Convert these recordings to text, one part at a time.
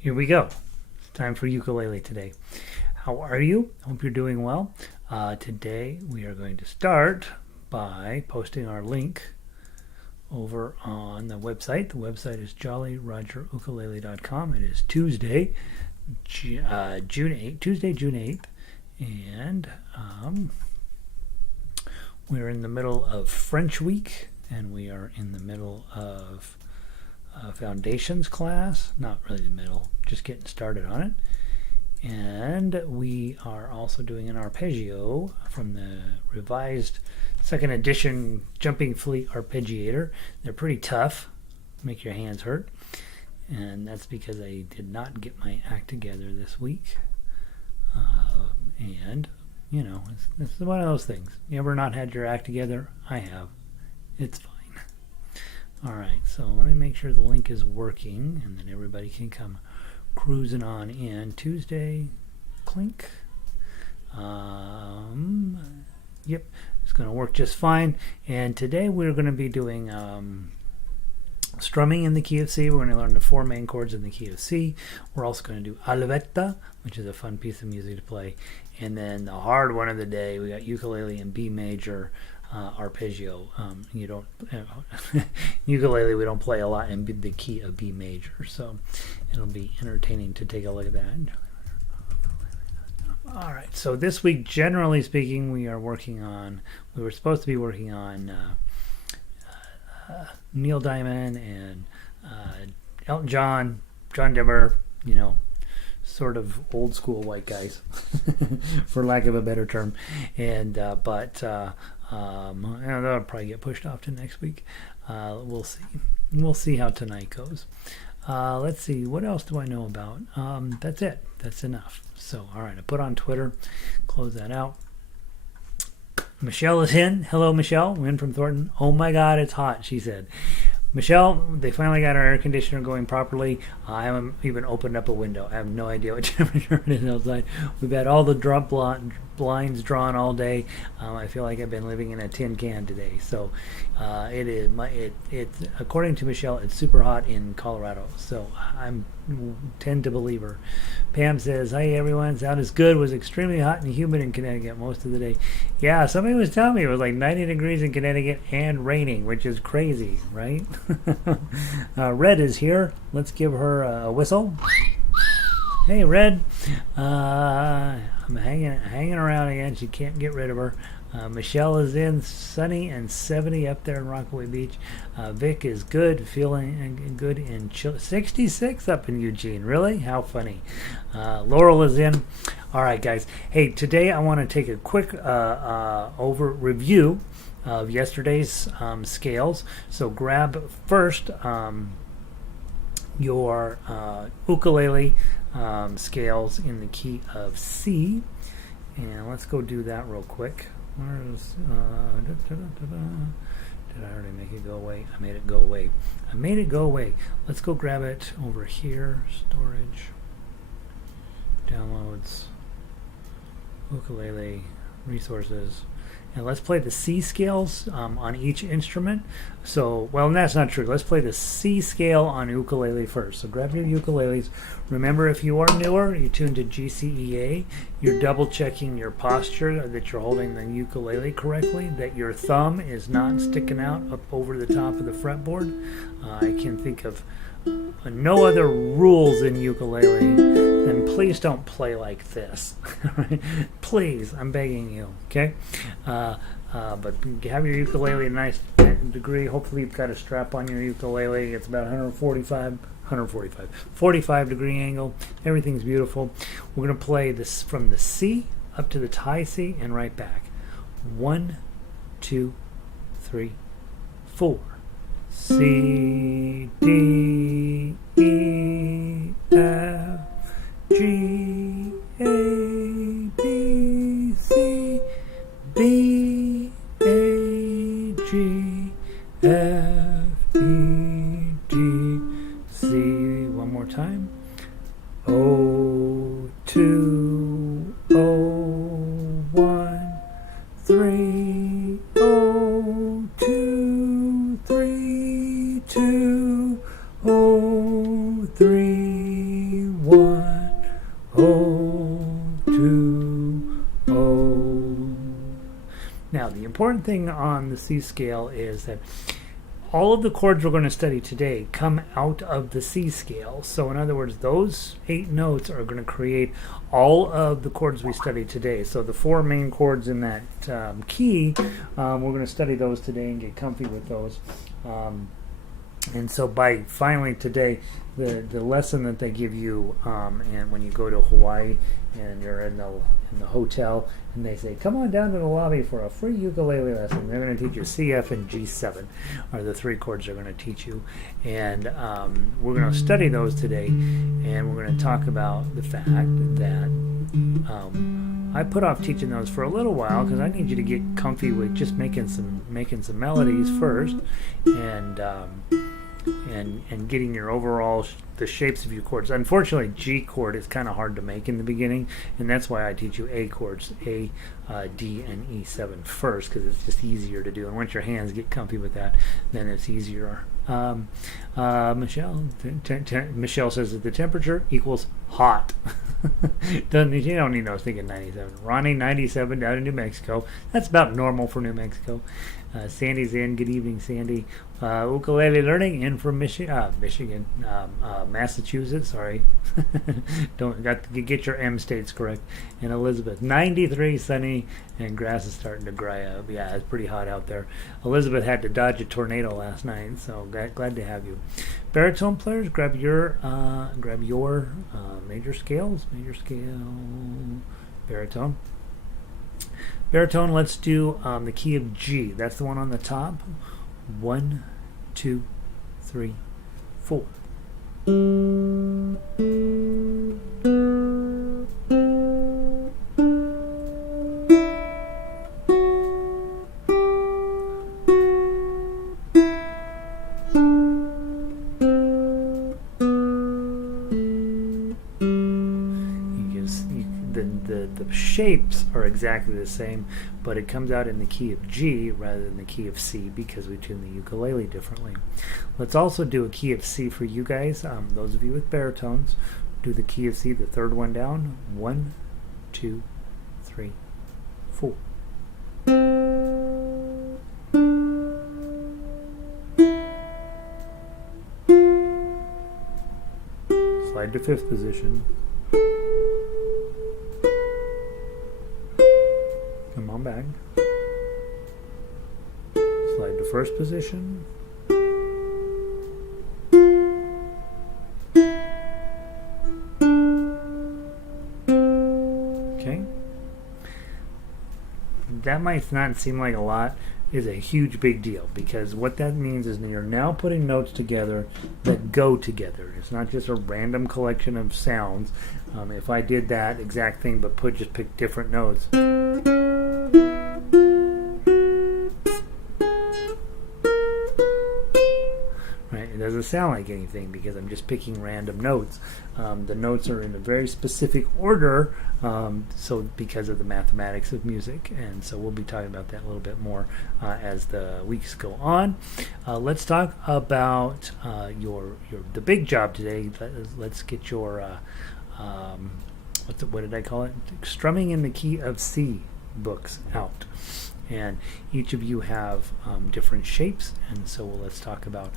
Here we go. It's time for ukulele today. How are you? Hope you're doing well. Today we are going to start by posting our link over on the website. The website is jollyrogerukulele.com. It is Tuesday, June 8th. Tuesday, June 8th. And we're in the middle of French week, and we are in the middle of foundations class. Not really the middle, just getting started on it. And we are also doing an arpeggio from the revised second edition Jumping Fleet Arpeggiator. They're pretty tough, make your hands hurt. And that's because I did not get my act together this week. And, you know, it's one of those things. You ever not had your act together? I have. It's fine. Alright, so let me make sure the link is working, and then everybody can come cruising on in. Tuesday, clink. Yep, it's going to work just fine. And today we're going to be doing strumming in the key of C. We're going to learn the four main chords in the key of C. We're also going to do Alouette, which is a fun piece of music to play. And then the hard one of the day, we got Ukulele in B Major, arpeggio. You don't ukulele. We don't play a lot in the key of B major, so it'll be entertaining to take a look at that. All right. So this week, generally speaking, we were supposed to be working on Neil Diamond and Elton John, John Denver. You know, sort of old school white guys, for lack of a better term, and that'll probably get pushed off to next week. We'll see. We'll see how tonight goes. Let's see. What else do I know about? That's it. That's enough. So, all right. I put on Twitter. Close that out. Michelle is in. Hello, Michelle. We're in from Thornton. Oh my God, it's hot, she said. Michelle, they finally got our air conditioner going properly. I haven't even opened up a window. I have no idea what temperature it is outside. We've had all the blinds drawn all day. I feel like I've been living in a tin can today. So it's according to Michelle, it's super hot in Colorado. So I tend to believe her. Pam says, "Hi everyone, sound is good. Was extremely hot and humid in Connecticut most of the day." Yeah, somebody was telling me it was like 90 degrees in Connecticut and raining, which is crazy, right? Red is here. Let's give her a whistle. Hey, Red. I'm hanging around again. She can't get rid of her. Michelle is in, sunny and 70 up there in Rockaway Beach. Vic is good, feeling good in 66 up in Eugene. Really? How funny. Laurel is in. All right, guys. Hey, today I want to take a quick review of yesterday's scales. So grab first your ukulele scales in the key of C. And let's go do that real quick. Where's did I already make it go away? I made it go away. Let's go grab it over here. Storage, downloads, ukulele, resources. And let's play the C scales on each instrument. So, well, that's not true. Let's play the C scale on ukulele first. So grab your ukuleles. Remember, if you are newer, you tune to GCEA. You're double checking your posture, that you're holding the ukulele correctly, that your thumb is not sticking out up over the top of the fretboard. I can think of no other rules in ukulele, then please don't play like this. Please, I'm begging you, okay? But have your ukulele a nice degree. Hopefully you've got a strap on your ukulele. It's about 45 degree angle. Everything's beautiful. We're going to play this from the C up to the high C and right back. 1, 2, 3, 4. C, D, E, F, G, A, B, C, B, A, G, F, E, G, C. One more time. O, 2, O, 1, 3, O, 2, 3, 2, O, 3, important thing on the C scale is that all of the chords we're going to study today come out of the C scale. So in other words, those 8 notes are going to create all of the chords we study today. So the 4 main chords in that key, we're going to study those today and get comfy with those. And so by finally today, the lesson that they give you, and when you go to Hawaii and you're in the hotel and they say, come on down to the lobby for a free ukulele lesson, they're going to teach you C, F, and G7 are the 3 chords they're going to teach you. And we're going to study those today, and we're going to talk about the fact that I put off teaching those for a little while because I need you to get comfy with just making some melodies first, and getting your overall the shapes of your chords. Unfortunately, G chord is kind of hard to make in the beginning, and that's why I teach you A chords, A, D, and E7 first, because it's just easier to do. And once your hands get comfy with that, then it's easier. Michelle says that the temperature equals hot. You don't need to know. Thinking 97. Ronnie, 97 down in New Mexico. That's about normal for New Mexico. Sandy's in. Good evening, Sandy. Ukulele learning in from Michigan, Massachusetts. Sorry, got to get your M states correct. And Elizabeth, 93, sunny, and grass is starting to dry up. Yeah, it's pretty hot out there. Elizabeth had to dodge a tornado last night, so glad to have you. Baritone players, grab your major scale, baritone. Baritone, let's do the key of G. That's the one on the top. 1, 2, 3, 4. The shapes are exactly the same, but it comes out in the key of G rather than the key of C because we tune the ukulele differently. Let's also do a key of C for you guys. Those of you with baritones, do the key of C, the third one down. 1, 2, 3, 4. Slide to 5th position. Come on back. Slide to 1st position. Okay. That might not seem like a lot, is a huge big deal, because what that means is that you're now putting notes together that go together. It's not just a random collection of sounds. If I did that exact thing but just pick different notes, it doesn't sound like anything because I'm just picking random notes. The notes are in a very specific order, so because of the mathematics of music, and so we'll be talking about that a little bit more as the weeks go on. Let's talk about the big job today. Let's get your what did I call it? Strumming in the Key of C books out. And each of you have different shapes, and so let's talk about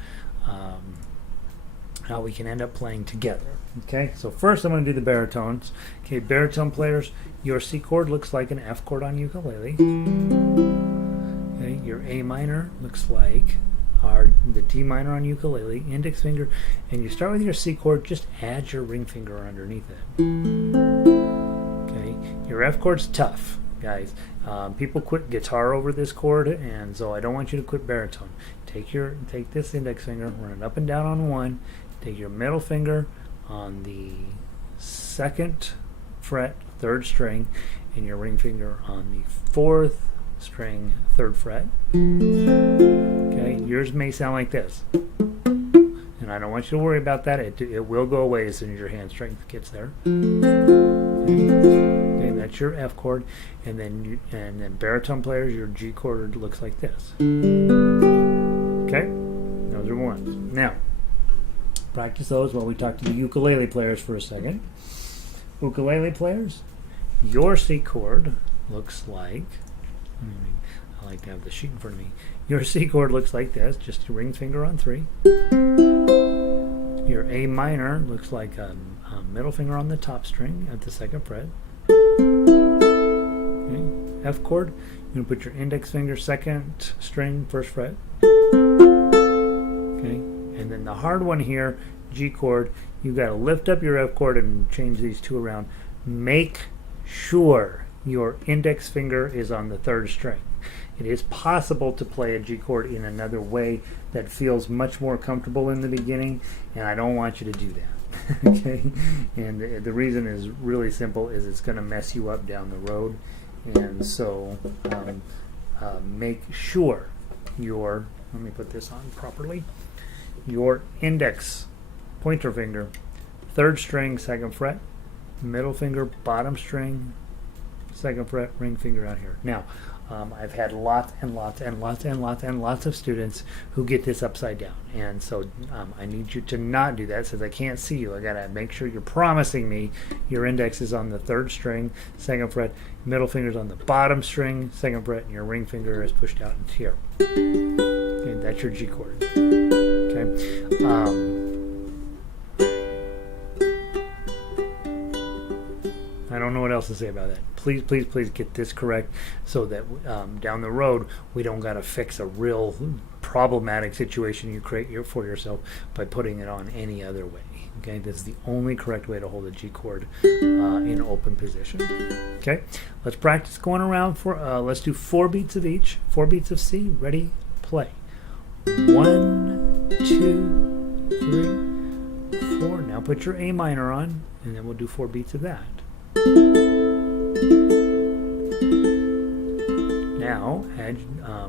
how we can end up playing together. Okay, so first I'm going to do the baritones. Okay, baritone players, your C chord looks like an F chord on ukulele. Okay, your A minor looks like the D minor on ukulele, index finger, and you start with your C chord, just add your ring finger underneath it. Okay, your F chord's tough, guys. People quit guitar over this chord, and so I don't want you to quit baritone. Take this index finger, run it up and down on 1, take your middle finger on the 2nd fret, 3rd string, and your ring finger on the 4th string, 3rd fret. Okay, yours may sound like this, and I don't want you to worry about that. It will go away as soon as your hand strength gets there. Okay, that's your F chord, and then baritone players, your G chord looks like this. Okay, those are ones. Now, practice those while we talk to the ukulele players for a second. Ukulele players, your C chord looks like I like to have the sheet in front of me. Your C chord looks like this, just your ring finger on 3. Your A minor looks like a middle finger on the top string at the 2nd fret. Okay. F chord, you're going to put your index finger 2nd string, 1st fret. Okay. And then the hard one here, G chord, you've got to lift up your F chord and change these two around. Make sure your index finger is on the 3rd string. It is possible to play a G chord in another way that feels much more comfortable in the beginning, and I don't want you to do that. Okay, and the reason is really simple, is it's going to mess you up down the road, and so make sure your, let me put this on properly, your index pointer finger 3rd string 2nd fret, middle finger bottom string 2nd fret, ring finger out here. Now I've had lots of students who get this upside down, and so I need you to not do that, since I can't see you. I gotta make sure you're promising me your index is on the 3rd string 2nd fret, middle finger's on the bottom string 2nd fret, and your ring finger is pushed out into here. Okay, that's your G chord. Okay. I don't know what else to say about that. Please, please, please get this correct, so that down the road we don't got to fix a real problematic situation you create for yourself by putting it on any other way. Okay, this is the only correct way to hold a G chord in open position. Okay, let's practice going around for, let's do 4 beats of each, 4 beats of C. Ready, play. 1, 2, 3, 4. Now put your A minor on, and then we'll do 4 beats of that. Now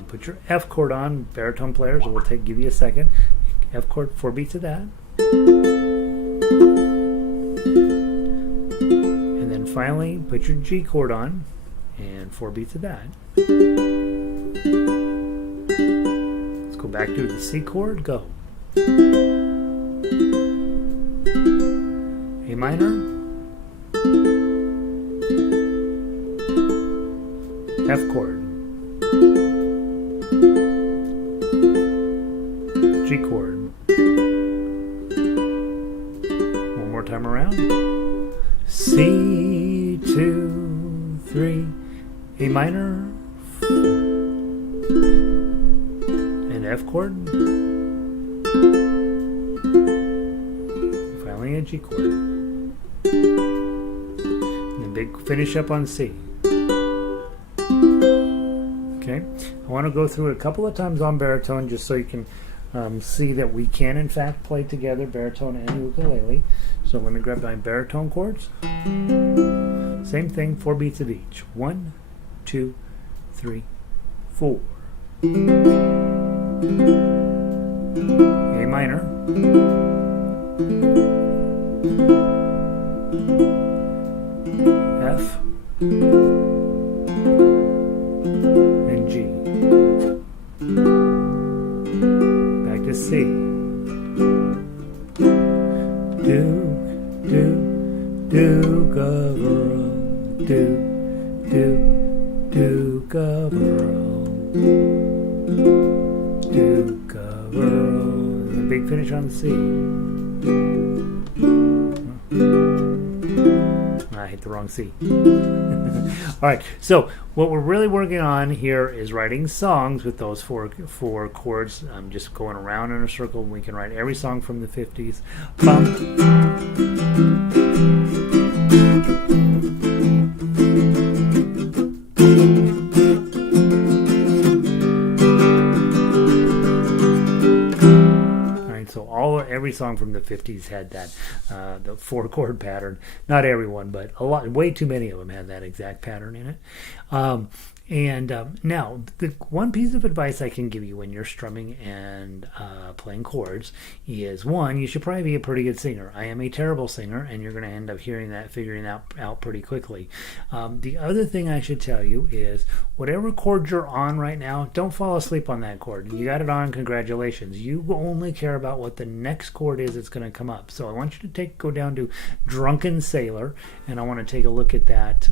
put your F chord on, baritone players, and we'll give you a second. F chord, 4 beats of that. And then finally put your G chord on, and 4 beats of that. Let's go back to the C chord, go. A minor, F chord, G chord. One more time around. C, 2, 3, A minor, and F chord. Finally a G chord. And then big finish up on C. Okay, I want to go through it a couple of times on baritone, just so you can see that we can in fact play together, baritone and ukulele. So let me grab my baritone chords. Same thing, 4 beats of each. 1, 2, 3, 4. A minor, F, and G. Back to C. Duke of Earl, Duke of Earl, Duke of Earl. And a big finish on C. I hit the wrong C. All right, so what we're really working on here is writing songs with those four chords. I'm just going around in a circle. We can write every song from the 50s. Every song from the 50s had that, the 4-chord pattern. Not everyone, but a lot, way too many of them had that exact pattern in it. Now, the one piece of advice I can give you when you're strumming and playing chords is, one, you should probably be a pretty good singer. I am a terrible singer, and you're going to end up figuring that out pretty quickly. The other thing I should tell you is, whatever chord you're on right now, don't fall asleep on that chord. You got it on, congratulations. You only care about what the next chord is that's going to come up. So I want you to go down to Drunken Sailor, and I want to take a look at that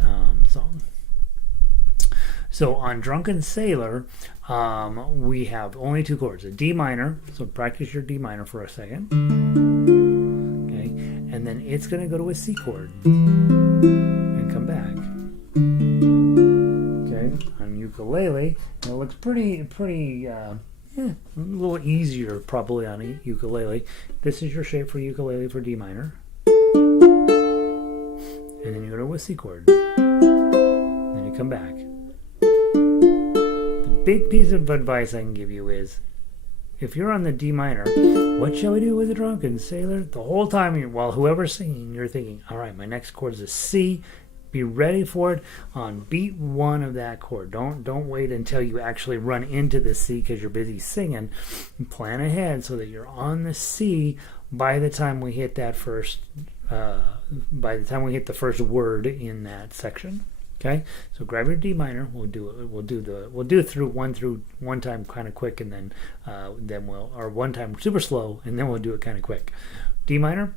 song. So on Drunken Sailor, we have only 2 chords, a D minor. So practice your D minor for a second. Okay, and then it's going to go to a C chord and come back. Okay, on ukulele, it looks pretty a little easier probably on a ukulele. This is your shape for ukulele for D minor. And then you go to a C chord. Then you come back. The big piece of advice I can give you is, if you're on the D minor, what shall we do with the drunken sailor? The whole time, while whoever's singing, you're thinking, all right, my next chord is a C. Be ready for it on beat 1 of that chord. Don't wait until you actually run into the C because you're busy singing. Plan ahead so that you're on the C by the time we hit that first. By the time we hit the first word in that section. Okay, so grab your D minor. We'll do through one time kind of quick, and then one time super slow, and then we'll do it kind of quick. D minor.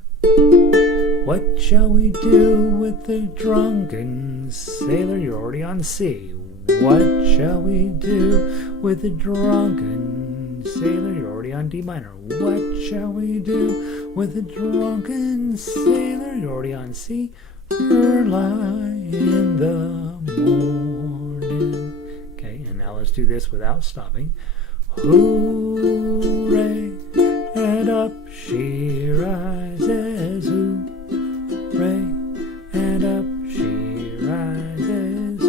What shall we do with the drunken sailor? You're already on C. What shall we do with the drunken sailor? You're already on D minor. What shall we do with the drunken sailor? You're already on C. Early in the morning. Okay, and now let's do this without stopping. Hooray, and up she rises. Hooray, and up she rises.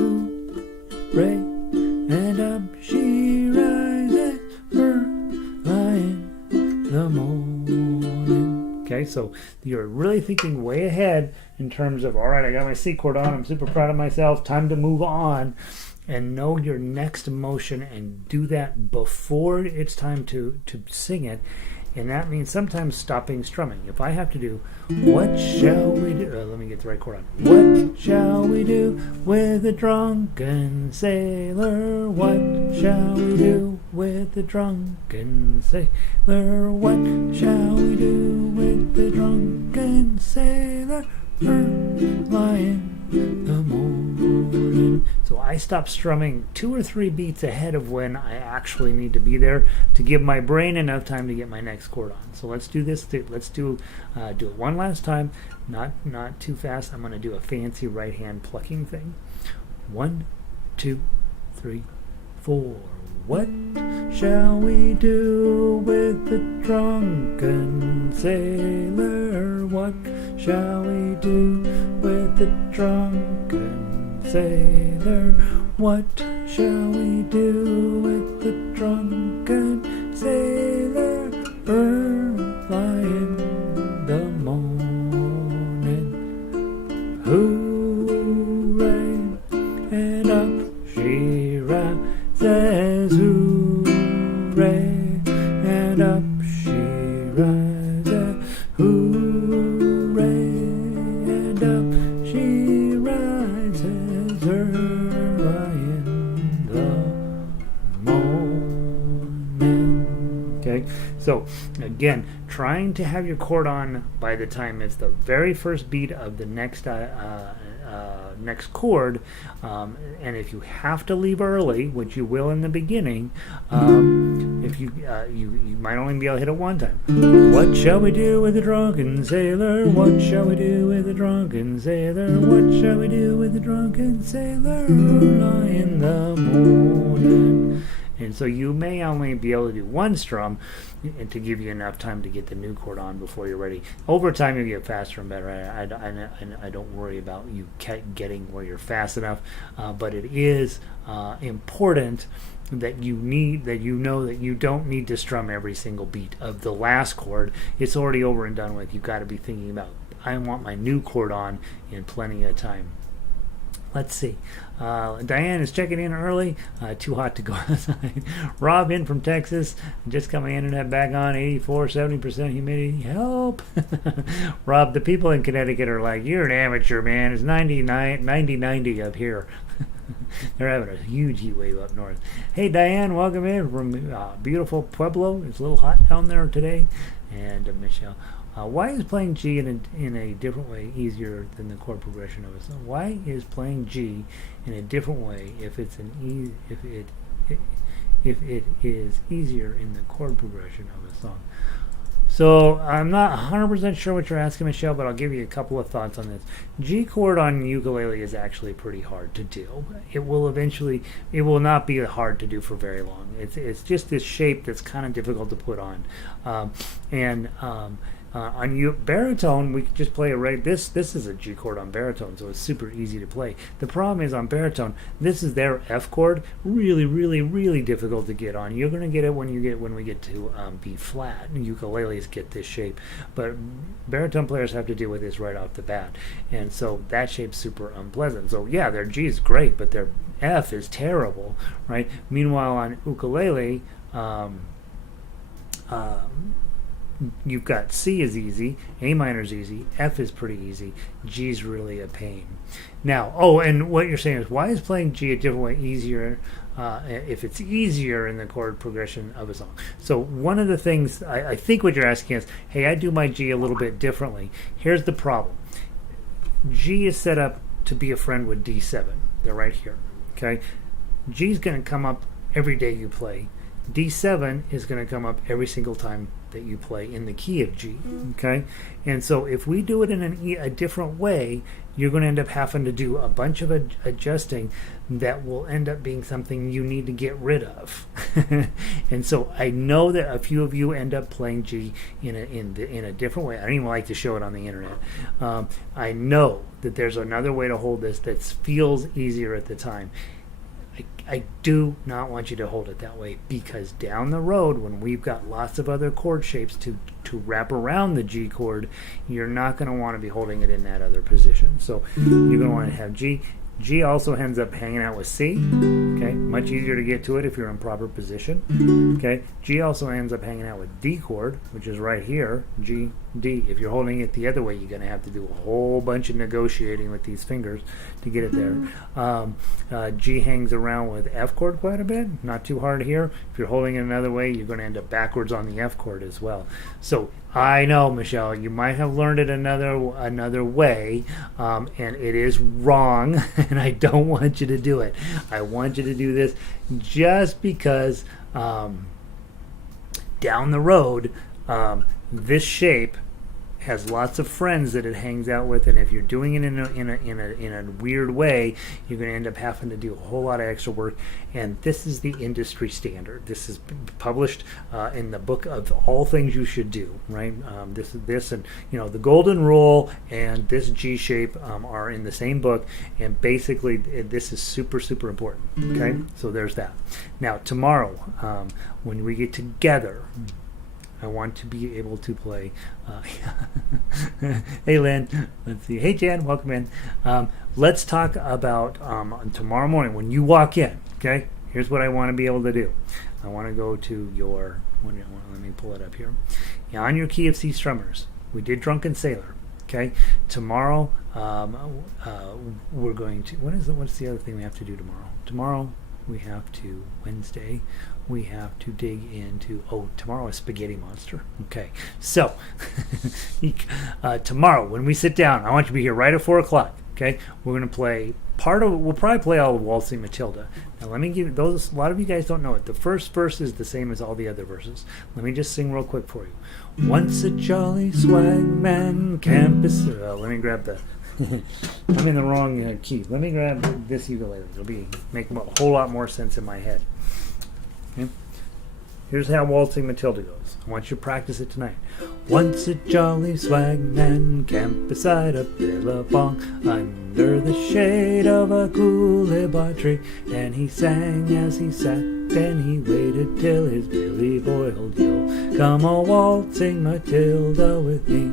Hooray, and up she rises. Early in the morning. Okay, so you're really thinking way ahead in terms of, all right, I got my C chord on, I'm super proud of myself, time to move on, and know your next motion and do that before it's time to sing it. And that means sometimes stopping strumming. If I have to do, what shall we do? Let me get the right chord on. What shall we do with the drunken sailor? What shall we do with the drunken sailor? What shall we do with the drunken sailor? Lying the morning. So I stop strumming 2 or 3 beats ahead of when I actually need to be there to give my brain enough time to get my next chord on. So let's do this. Let's do it one last time. Not too fast. I'm going to do a fancy right hand plucking thing. 1, 2, 3, 4. What shall we do with the drunken sailor? What shall we do with the drunken sailor? What shall we do with the drunken sailor? Early in the morning. Hooray, and up she rises. Hooray, and up she rises. Hooray, and up she rises. Early in the morning. Okay, so again, trying to have your chord on by the time it's the very first beat of the next next chord, and if you have to leave early, which you will in the beginning, if you might only be able to hit it one time. What shall we do with the drunken sailor? What shall we do with the drunken sailor? What shall we do with the drunken sailor? Early in the morning. And so you may only be able to do one strum and to give you enough time to get the new chord on before you're ready. Over time, you get faster and better. I don't worry about you getting where you're fast enough, but it is important that you know that you don't need to strum every single beat of the last chord. It's already over and done with. You've got to be thinking about, I want my new chord on in plenty of time. Let's see. Diane is checking in early. Too hot to go outside. Rob in from Texas. Just got my internet back on. 84, 70% humidity. Help. Rob, the people in Connecticut are like, you're an amateur, man. It's 90 up here. They're having a huge heat wave up north. Hey, Diane, welcome in from beautiful Pueblo. It's a little hot down there today. And Michelle. Why is playing G in a different way easier than the chord progression of a song? Why is playing G in a different way if it's if it is easier in the chord progression of a song? So I'm not 100% sure what you're asking, Michelle, but I'll give you a couple of thoughts on this. G chord on ukulele is actually pretty hard to do. It will not be hard to do for very long. It's just this shape that's kind of difficult to put on. On baritone, we can just play a this is a G chord on baritone, so it's super easy to play. The problem is on baritone, this is their F chord, really, really, really difficult to get on. You're going to get it when we get to B flat. Ukuleles get this shape, but baritone players have to deal with this right off the bat, and so that shape's super unpleasant. So yeah, their G is great, but their F is terrible, right? Meanwhile, on ukulele, you've got C is easy, A minor is easy, F is pretty easy, G is really a pain. Now, and what you're saying is, why is playing G a different way easier if it's easier in the chord progression of a song? So one of the things, I think what you're asking is, hey, I do my G a little bit differently. Here's the problem. G is set up to be a friend with D7. They're right here, okay? G is going to come up every day you play. D7 is going to come up every single time that you play in the key of G, okay? And so if we do it in a different way, you're going to end up having to do a bunch of adjusting that will end up being something you need to get rid of. And so I know that a few of you end up playing G in a different way. I don't even like to show it on the internet. I know that there's another way to hold this that feels easier at the time. I do not want you to hold it that way, because down the road, when we've got lots of other chord shapes to wrap around the G chord, you're not going to want to be holding it in that other position. So you're going to want to have G. G also ends up hanging out with C. Okay, much easier to get to it if you're in proper position. Okay, G also ends up hanging out with D chord, which is right here. G, D. If you're holding it the other way, you're going to have to do a whole bunch of negotiating with these fingers to get it there. G hangs around with F chord quite a bit. Not too hard here. If you're holding it another way, you're going to end up backwards on the F chord as well. So I know, Michelle, you might have learned it another way, and it is wrong, and I don't want you to do it. I want you to do this just because down the road, this shape has lots of friends that it hangs out with, and if you're doing it in a weird way, you're going to end up having to do a whole lot of extra work. And this is the industry standard. This is published in the book of all things you should do, right? This and the golden rule and this G shape are in the same book, and basically this is super, super important. Okay, so there's that. Now tomorrow, when we get together, I want to be able to play. Hey, Lynn. Let's see. Hey, Jan. Welcome in. Let's talk about tomorrow morning when you walk in. Okay. Here's what I want to be able to do. I want to go to your. Let me pull it up here. Yeah, on your key of C strummers, we did Drunken Sailor. Okay. Tomorrow, we're going to. What's the other thing we have to do tomorrow? Tomorrow we have to Wednesday. We have to dig into, tomorrow is Spaghetti Monster. Okay, so tomorrow when we sit down, I want you to be here right at 4 o'clock. Okay, we're going to play we'll probably play all of Waltzing Matilda. Now let me give those, a lot of you guys don't know it. The first verse is the same as all the other verses. Let me just sing real quick for you. Once a jolly swagman campus. Let me grab the, I'm in the wrong key. Let me grab this ukulele. It'll make a whole lot more sense in my head. Okay. Here's how Waltzing Matilda goes. I want you to practice it tonight. Once a jolly swagman camped beside a billabong under the shade of a coolibah tree, and he sang as he sat, and he waited till his billy boiled. Yo, come a waltzing Matilda with me.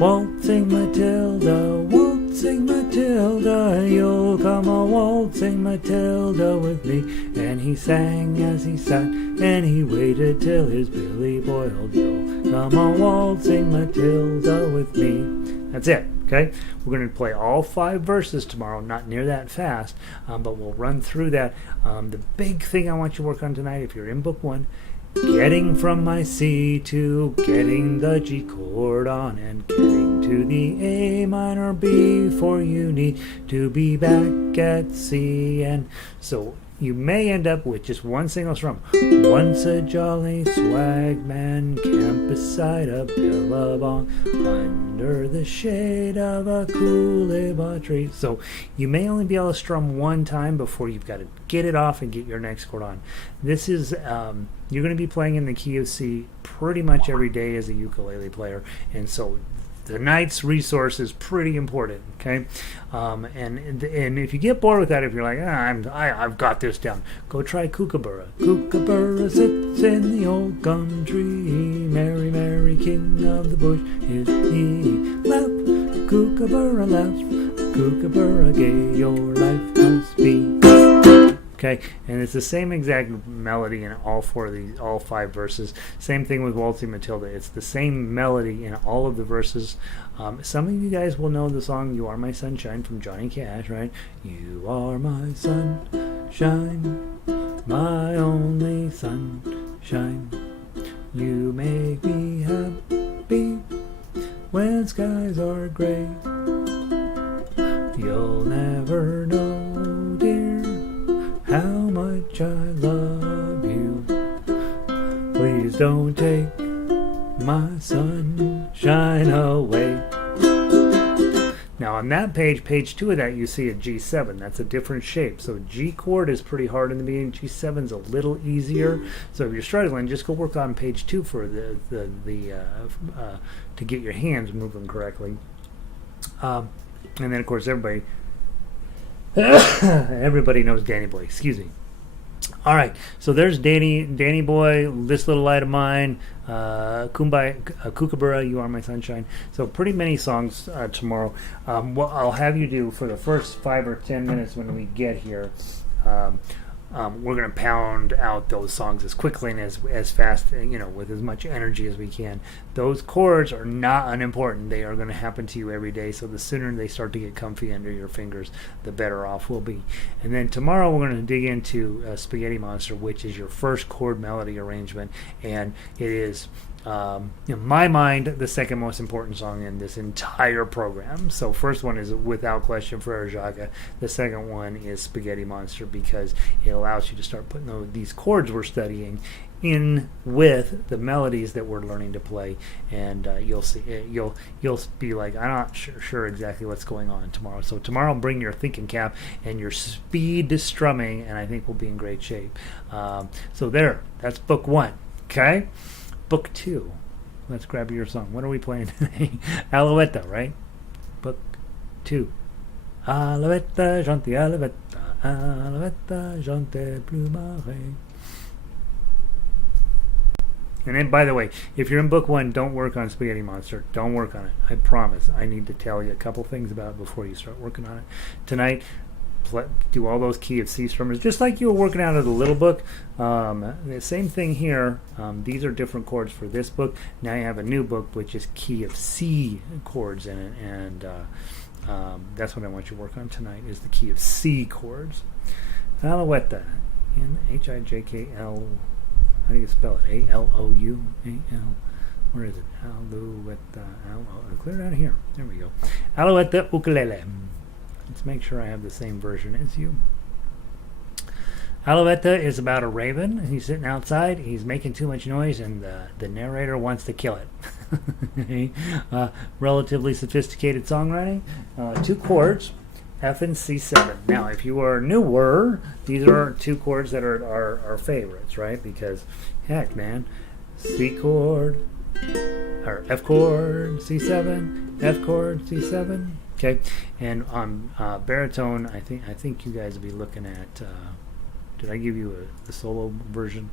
Waltzing Matilda, waltzing Matilda, you'll come a waltzing Matilda with me. And he sang as he sat, and he waited till his billy boiled. Yo, come a waltzing Matilda with me. That's it, okay? We're going to play all 5 verses tomorrow, not near that fast, but we'll run through that. The big thing I want you to work on tonight, if you're in book 1, getting from my C to getting the G chord on and getting to the A minor before you need to be back at C. And so you may end up with just one single strum. Once a jolly swag man camped beside a billabong under the shade of a coolibah tree. So you may only be able to strum one time before you've got to get it off and get your next chord on. This is you're going to be playing in the key of C pretty much every day as a ukulele player, and so tonight's resource is pretty important, okay? And if you get bored with that, if you're like, I've got this down, go try Kookaburra. Kookaburra sits in the old gum tree, Mary, Mary, king of the bush is he. Laugh, Kookaburra, laugh, Kookaburra, gay your life must be. Okay, and it's the same exact melody in all five verses. Same thing with Waltzing Matilda. It's the same melody in all of the verses. Some of you guys will know the song "You Are My Sunshine" from Johnny Cash, right? You are my sunshine, my only sunshine. You make me happy when skies are gray. You'll never know, dear, how much I love you. Please don't take my sunshine away. Now on that page 2 of that, you see a G7. That's a different shape. So G chord is pretty hard in the beginning. G7's a little easier. So if you're struggling, just go work on page 2 for to get your hands moving correctly. And then of course everybody knows Danny Boy. Excuse me. All right, so there's Danny Boy, This Little Light of Mine, Kookaburra, You Are My Sunshine. So pretty many songs tomorrow. What I'll have you do for the first 5 or 10 minutes when we get here, we're going to pound out those songs as quickly and as fast, with as much energy as we can. Those chords are not unimportant. They are going to happen to you every day, so the sooner they start to get comfy under your fingers, the better off we'll be. And then tomorrow we're going to dig into Spaghetti Monster, which is your first chord melody arrangement, and it is, in my mind, the second most important song in this entire program. So first one is without question Frere Jacques. The second one is Spaghetti Monster, because it allows you to start putting these chords we're studying in with the melodies that we're learning to play, and you'll see you'll be like, I'm not sure exactly what's going on tomorrow. So tomorrow bring your thinking cap and your speed strumming, and I think we'll be in great shape. So that's book 1. Okay, book 2. Let's grab your song. What are we playing today? Alouette, right? Book 2. Alouette, chante Alouette, Alouette, chante plus marée. And then, by the way, if you're in book 1, don't work on Spaghetti Monster. Don't work on it. I promise. I need to tell you a couple things about it before you start working on it. Tonight, do all those key of C strummers, just like you were working out of the little book. The same thing here. These are different chords for this book. Now you have a new book, which is key of C chords in it, and that's what I want you to work on tonight, is the key of C chords. Alouette, N-H-I-J-K-L. How do you spell it? A-L-O-U-A-L. Where is it? Alouette. Clear it out of here. There we go. Alouette Ukulele. Let's make sure I have the same version as you. Alouette is about a raven. He's sitting outside. He's making too much noise, and the narrator wants to kill it. Relatively sophisticated songwriting. 2 chords. F and C7. Now, if you are newer, these are 2 chords that are our favorites, right? Because, heck, man, C chord, or F chord, C7, F chord, C7. Okay, and on baritone, I think you guys will be looking at. Did I give you the solo version?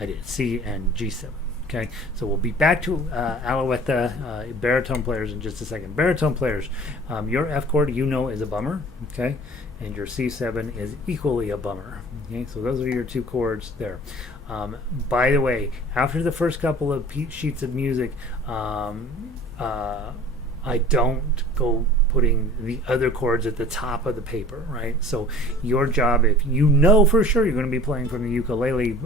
I did. C and G7. Okay, so we'll be back to Alouette baritone players in just a second. Baritone players, your F chord is a bummer, okay, and your C7 is equally a bummer. Okay, so those are your 2 chords there. By the way, after the first couple of sheets of music, I don't go putting the other chords at the top of the paper, right? So your job, if you know for sure you're going to be playing from the ukulele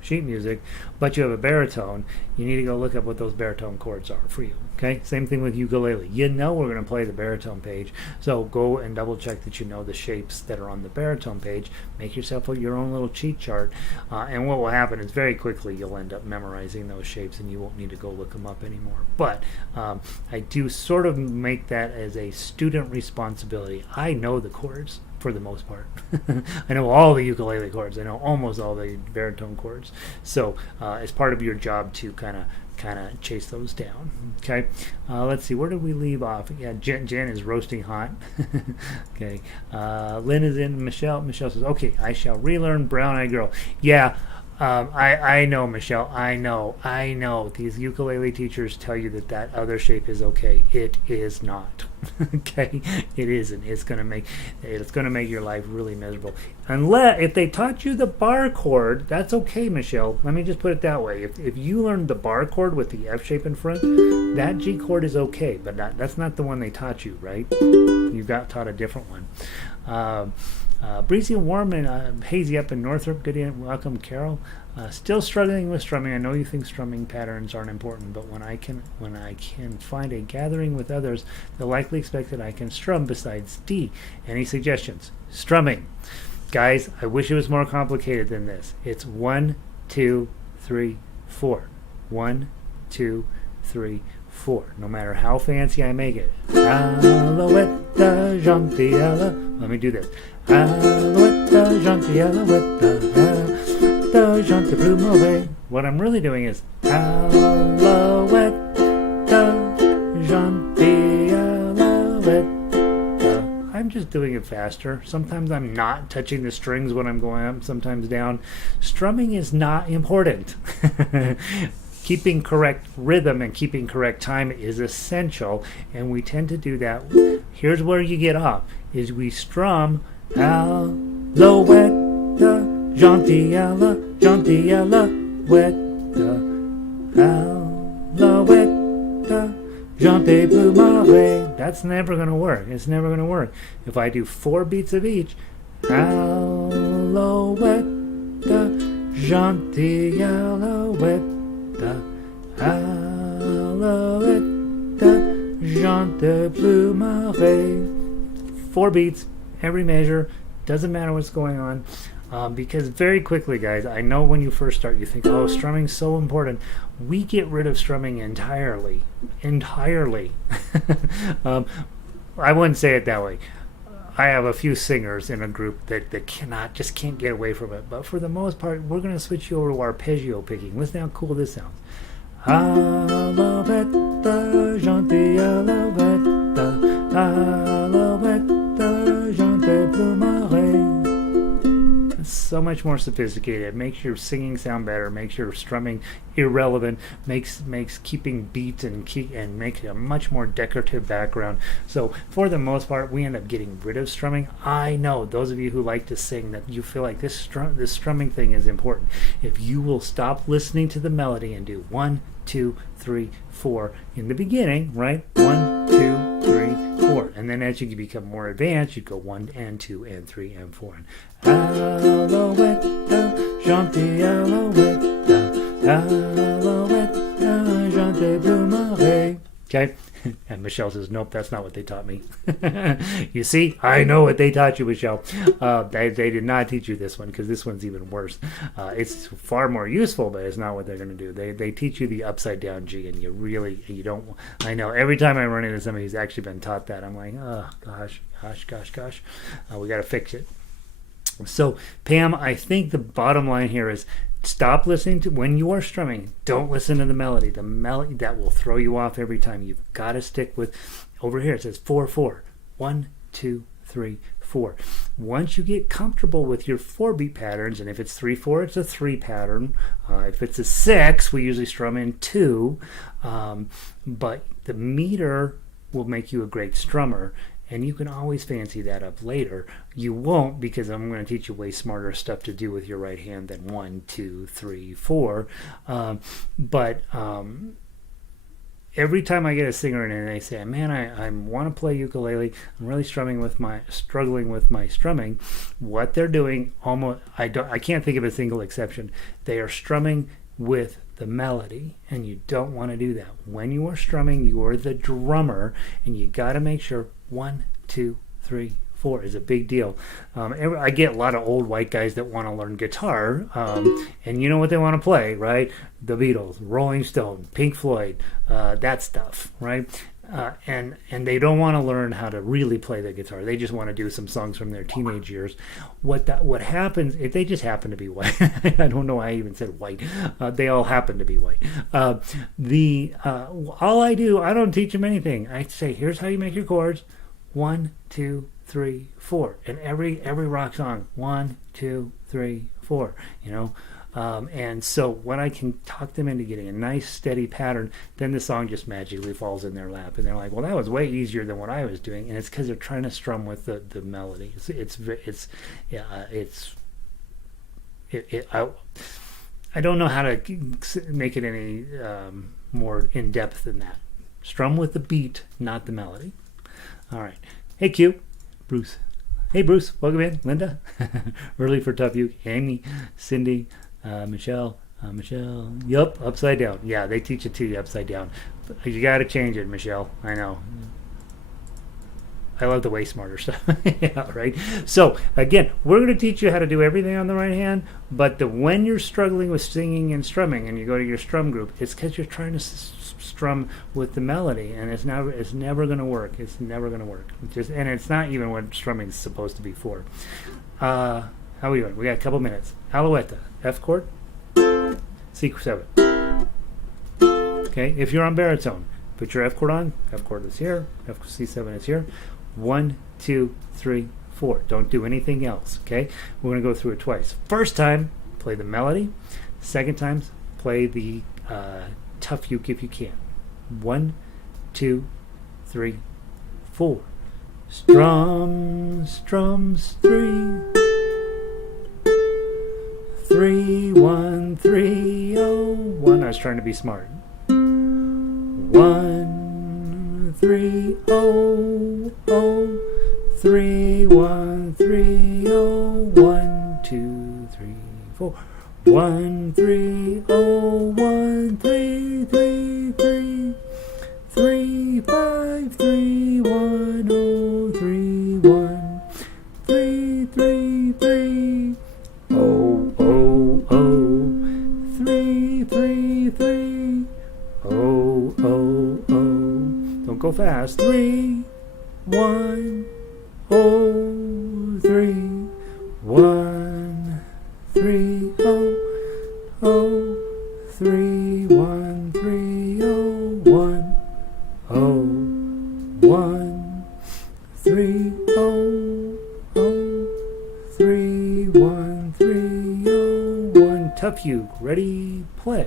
sheet music, but you have a baritone, you need to go look up what those baritone chords are for you. Okay, same thing with ukulele. You know we're going to play the baritone page, so go and double check that you know the shapes that are on the baritone page. Make yourself your own little cheat chart, and what will happen is very quickly you'll end up memorizing those shapes, and you won't need to go look them up anymore. But I do sort of make that as a student responsibility. I know the chords for the most part. I know all the ukulele chords. I know almost all the baritone chords. So it's part of your job to kind of chase those down. Okay, let's see, where did we leave off? Yeah, Jen is roasting hot. Okay, Lynn is in. Michelle says, okay, I shall relearn Brown Eyed Girl. Yeah, I know, Michelle. I know. These ukulele teachers tell you that other shape is okay. It is not. Okay, it isn't. It's gonna make your life really miserable. Unless if they taught you the bar chord, that's okay, Michelle. Let me just put it that way. If you learned the bar chord with the F shape in front, that G chord is okay. But that's not the one they taught you, right? You got taught a different one. Breezy and warm and hazy up in Northrop. Good evening. Welcome, Carol. Still struggling with strumming. I know you think strumming patterns aren't important, but when I can find a gathering with others, they'll likely expect that I can strum besides D. Any suggestions? Strumming. Guys, I wish it was more complicated than this. It's 1, 2, 3, 4. 1, 2, 3, 4. No matter how fancy I make it. Alouette, gentille. Let me do this. Alouette, gentille, alouette, gentille, blue mauvais. What I'm really doing is Alouette, gentille, alouette. I'm just doing it faster. Sometimes I'm not touching the strings when I'm going up, sometimes down. Strumming is not important. Keeping correct rhythm and keeping correct time is essential, and we tend to do that. Here's where you get off, is we strum Alouette, gentille, gentille, alouette, alouette, gentille, bleu mauvais. That's never going to work. It's never going to work. If I do 4 beats of each, Alouette, gentille, alouette, Alouette, gentille, bleu mauvais. 4 beats, every measure, doesn't matter what's going on. Because very quickly, guys, I know when you first start, you think, oh, strumming's so important. We get rid of strumming entirely. I wouldn't say it that way. I have a few singers in a group that can't get away from it. But for the most part, we're going to switch you over to arpeggio picking. Listen how cool this sounds. Alouette, gentille, alouette, alouette, gentille, bleu mauvais. It's so much more sophisticated. It makes your singing sound better, makes your strumming irrelevant, makes keeping beats and makes a much more decorative background. So for the most part, we end up getting rid of strumming. I know those of you who like to sing that you feel like this strumming thing is important. If you will stop listening to the melody and do 1, 2, 3, 4 in the beginning, right? 1, 2, 3, 4, and then as you become more advanced, you go 1 and 2 and 3 and 4. And Alouette, gentille, alouette, alouette, gentille, bleu mauvais. Okay? And Michelle says, nope, that's not what they taught me. You see, I know what they taught you, Michelle. They did not teach you this one, because this one's even worse. It's far more useful, but it's not what they're going to do. They teach you the upside down G, and you don't. I know every time I run into somebody who's actually been taught that, I'm like, oh, gosh. We got to fix it. So, Pam, I think the bottom line here is stop listening to, when you are strumming, don't listen to the melody. The melody, that will throw you off every time. You've got to stick with, over here it says 4, 4. 1, 2, 3, 4. Once you get comfortable with your 4-beat patterns, and if it's 3, 4, it's a 3 pattern. If it's a 6, we usually strum in 2. But the meter will make you a great strummer. And you can always fancy that up later. You won't, because I'm going to teach you way smarter stuff to do with your right hand than 1, 2, 3, 4. But every time I get a singer in and they say, "Man, I want to play ukulele. I'm really struggling with my strumming." What they're doing, almost, I can't think of a single exception. They are strumming with the melody, and you don't want to do that. When you are strumming, you are the drummer, and you got to make sure 1, 2, 3, 4 is a big deal. I get a lot of old white guys that want to learn guitar, and you know what they want to play, right? The Beatles, Rolling Stone, Pink Floyd, that stuff, right? And they don't want to learn how to really play the guitar. They just want to do some songs from their teenage years. What happens if they just happen to be white? I don't know why I even said white. They all happen to be white. All I don't teach them anything. I say, here's how you make your chords: 1, 2, 3, 4. And every rock song, 1, 2, 3, 4. You know. And so when I can talk them into getting a nice steady pattern, then the song just magically falls in their lap, and they're like, "Well, that was way easier than what I was doing." And it's because they're trying to strum with the melody. I don't know how to make it any more in depth than that. Strum with the beat, not the melody. All right. Hey, Q, Bruce. Hey, Bruce. Welcome in, Linda. Early for TuffUke. Amy, Cindy. Michelle, yup, upside down. Yeah, they teach it to you upside down. But you got to change it, Michelle. I know. I love the way smarter stuff. Yeah, right. So again, we're going to teach you how to do everything on the right hand. But when you're struggling with singing and strumming, and you go to your strum group, it's because you're trying to strum with the melody, and it's never going to work. It's never going to work. And it's not even what strumming is supposed to be for. How are we doing? We got a couple minutes. Alouette, F chord, C7. Okay, if you're on baritone, put your F chord on. F chord is here. C7 is here. 1, 2, 3, 4. Don't do anything else. Okay, we're going to go through it twice. First time, play the melody. Second time, play the TuffUke if you can. 1, 2, 3, 4. Strums 3. 3, 1, 3, 0, 1. I was trying to be smart. 1, 3, 0, 0, 3, 1, 3, 0, 1, 2, 3, 4. 1, 3, 0, 1, 3, 3, 3, 3, 5, 3, 1, 0, 3, 1, 3, 3, 3. Oh, oh, oh, 3, 3, 3. Oh, oh, oh. Don't go fast. 3, 1, oh, 3, 1, 3, oh, oh, 3, 1, 3, oh, 1, oh, 1, 3, oh, oh, 3, 1, 3, oh, 1. TuffUke, ready, play.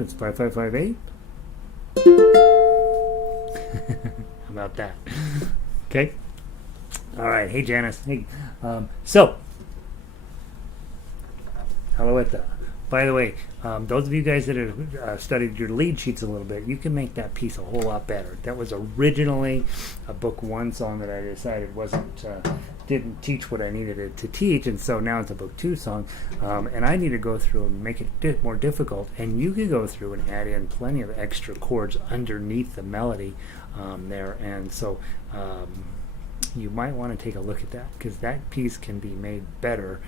It's 5558. How about that? Okay. All right. Hey, Janice. Hey. So, Alouette. By the way, those of you guys that have studied your lead sheets a little bit, you can make that piece a whole lot better. That was originally a book one song that I decided wasn't didn't teach what I needed it to teach, and so now it's a book 2 song, and I need to go through and make it more difficult, and you can go through and add in plenty of extra chords underneath the melody there, and so you might want to take a look at that, because that piece can be made better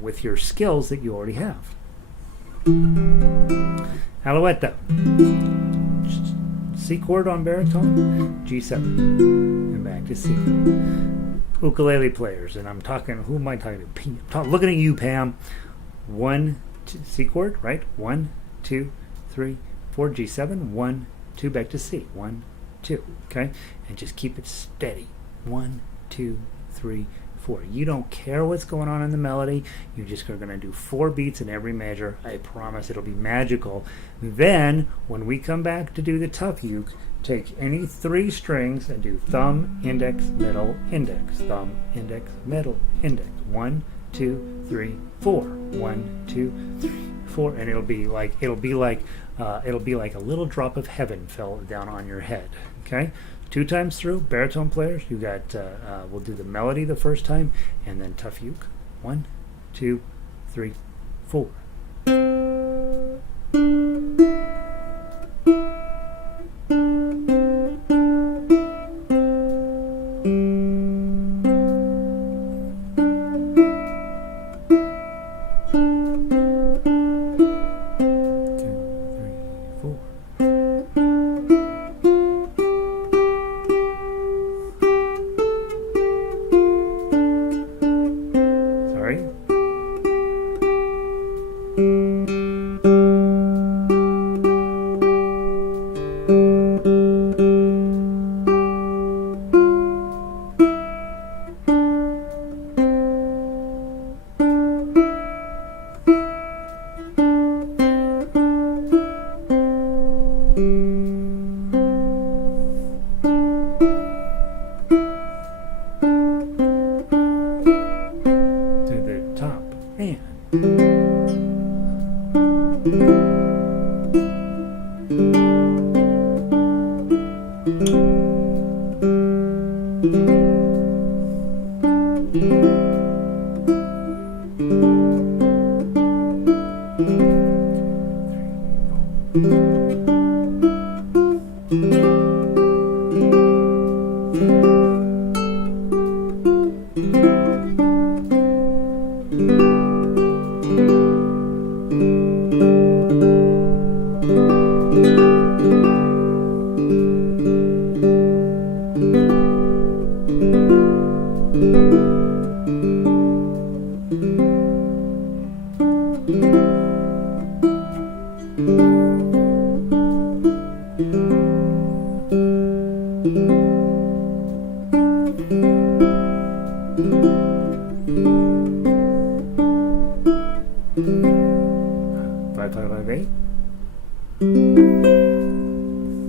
with your skills that you already have. Alouette, C chord on baritone, G7, and back to C. Ukulele players, and I'm talking, who am I talking to? Looking at you, Pam. 1, 2, C chord, right? 1, 2, 3, 4, G7, 1, 2, back to C. 1, 2, okay? And just keep it steady. 1, 2, 3, 4. You don't care what's going on in the melody. You just are going to do 4 beats in every measure. I promise it'll be magical. Then, when we come back to do the TuffUke, take any 3 strings and do thumb, index, middle, index, thumb, index, middle, index. 1, 2, 3, 4. 1, 2, 3, 4, and it'll be like a little drop of heaven fell down on your head. Okay, 2 times through. Baritone players, you got. We'll do the melody the first time, and then TuffUke. 1, 2, 3, 4.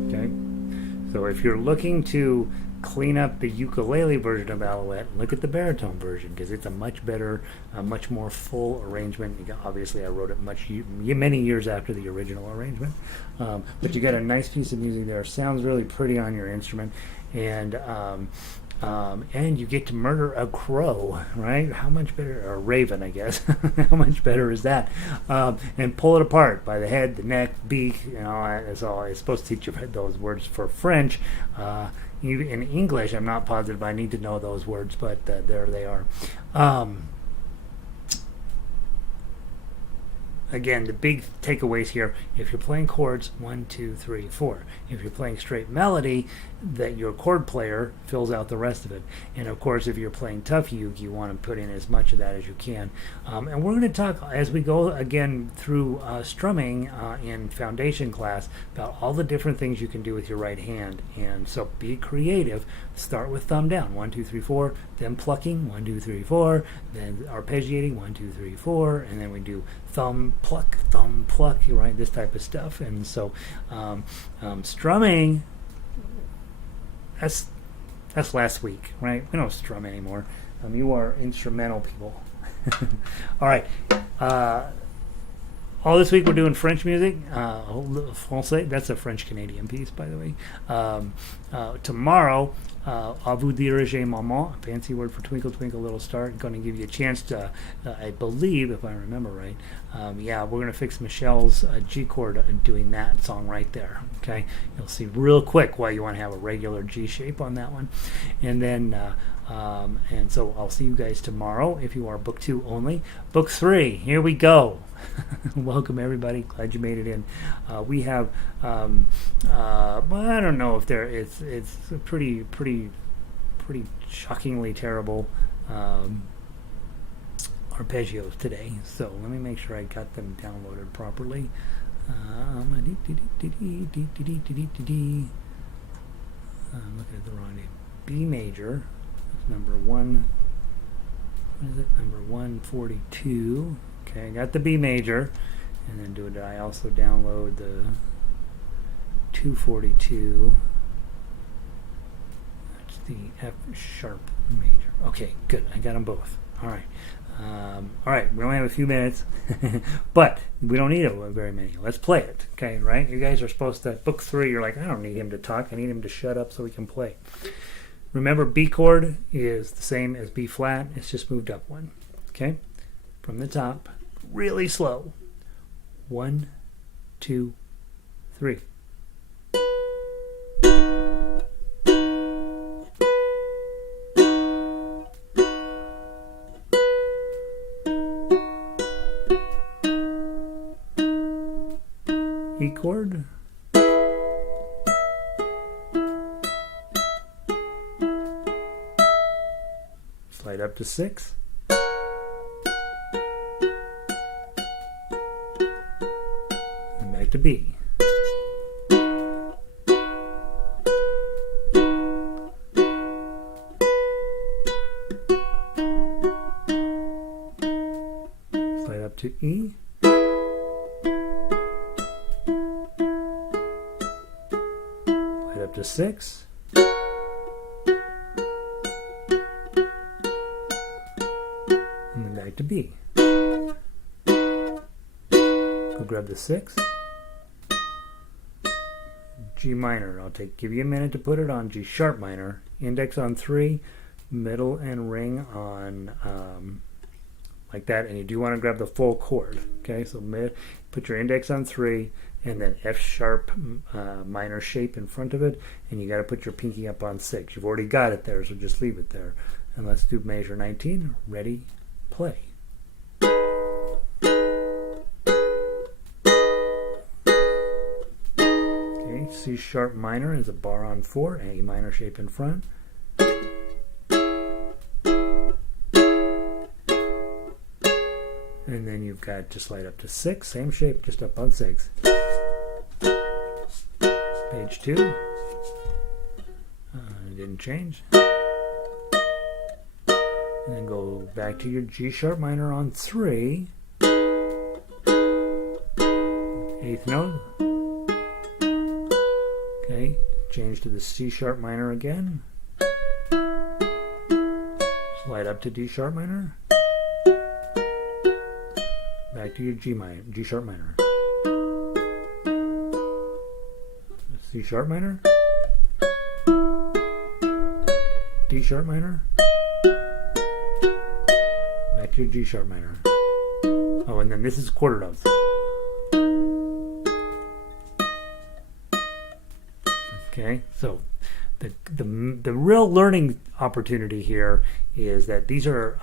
Okay, so if you're looking to clean up the ukulele version of Alouette, look at the baritone version, because it's a much better, much more full arrangement. Obviously, I wrote it many years after the original arrangement, but you got a nice piece of music there. Sounds really pretty on your instrument, and you get to murder a crow, right? How much better, or a raven, I guess. How much better is that? And pull it apart by the head, the neck, beak. You know, that's all. I'm supposed to teach you those words for French. In English, I'm not positive I need to know those words, but there they are. Again, the big takeaways here: if you're playing chords, 1, 2, 3, 4. If you're playing straight melody, that your chord player fills out the rest of it. And of course, if you're playing TuffUke, you want to put in as much of that as you can. And we're going to talk as we go again through strumming in foundation class about all the different things you can do with your right hand. And so be creative. Start with thumb down, 1, 2, 3, 4. Then plucking, 1, 2, 3, 4. Then arpeggiating, 1, 2, 3, 4. And then we do thumb pluck, right? This type of stuff. And so strumming, that's last week, right? We don't strum anymore. You are instrumental people. All right. all this week we're doing French music. Français, that's a French-Canadian piece, by the way. Tomorrow, À vous diriger maman, a fancy word for Twinkle Twinkle Little Star. I'm going to give you a chance to, I believe, if I remember right, we're going to fix Michelle's G chord doing that song right there. Okay, you'll see real quick why you want to have a regular G shape on that one. And then, and so I'll see you guys tomorrow if you are Book 2 only. Book 3, here we go. Welcome everybody. Glad you made it in. We have well, I don't know if it's a pretty shockingly terrible arpeggios today. So let me make sure I got them downloaded properly. I'm looking at the wrong name. B major. That's number 1. What is it? Number 142. Okay, I got the B major, and then did I also download the 242? That's the F sharp major. Okay, good. I got them both. All right. All right. We only have a few minutes, but we don't need very many. Let's play it. Okay, right? You guys are supposed to. Book 3. You're like, I don't need him to talk. I need him to shut up so we can play. Remember, B chord is the same as B flat. It's just moved up one. Okay, from the top. Really slow. 1, 2, 3. E chord. Slide up to 6. To B. Slide up to E. Slide up to 6. And then back to B. Go grab the 6. G minor. Give you a minute to put it on G sharp minor. Index on 3, middle and ring on like that. And you do want to grab the full chord. Okay, so put your index on 3 and then F sharp minor shape in front of it. And you got to put your pinky up on 6. You've already got it there, so just leave it there. And let's do measure 19. Ready, play. C sharp minor is a bar on 4, A minor shape in front. And then you've got to slide up to 6, same shape, just up on 6. Page 2. It didn't change. And then go back to your G sharp minor on 3. 8th note. Okay, change to the C sharp minor again. Slide up to D sharp minor. Back to your G sharp minor. C sharp minor. D sharp minor. Back to your G sharp minor. Oh, and then this is quarter notes. Okay, so the real learning opportunity here is that these are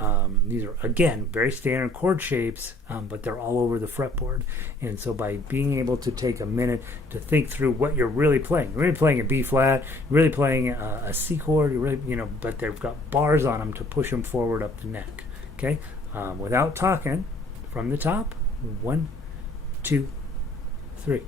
again very standard chord shapes, but they're all over the fretboard. And so by being able to take a minute to think through what you're really playing a B flat, you're really playing a C chord, but they've got bars on them to push them forward up the neck. Okay, without talking, from the top, 1, 2, 3.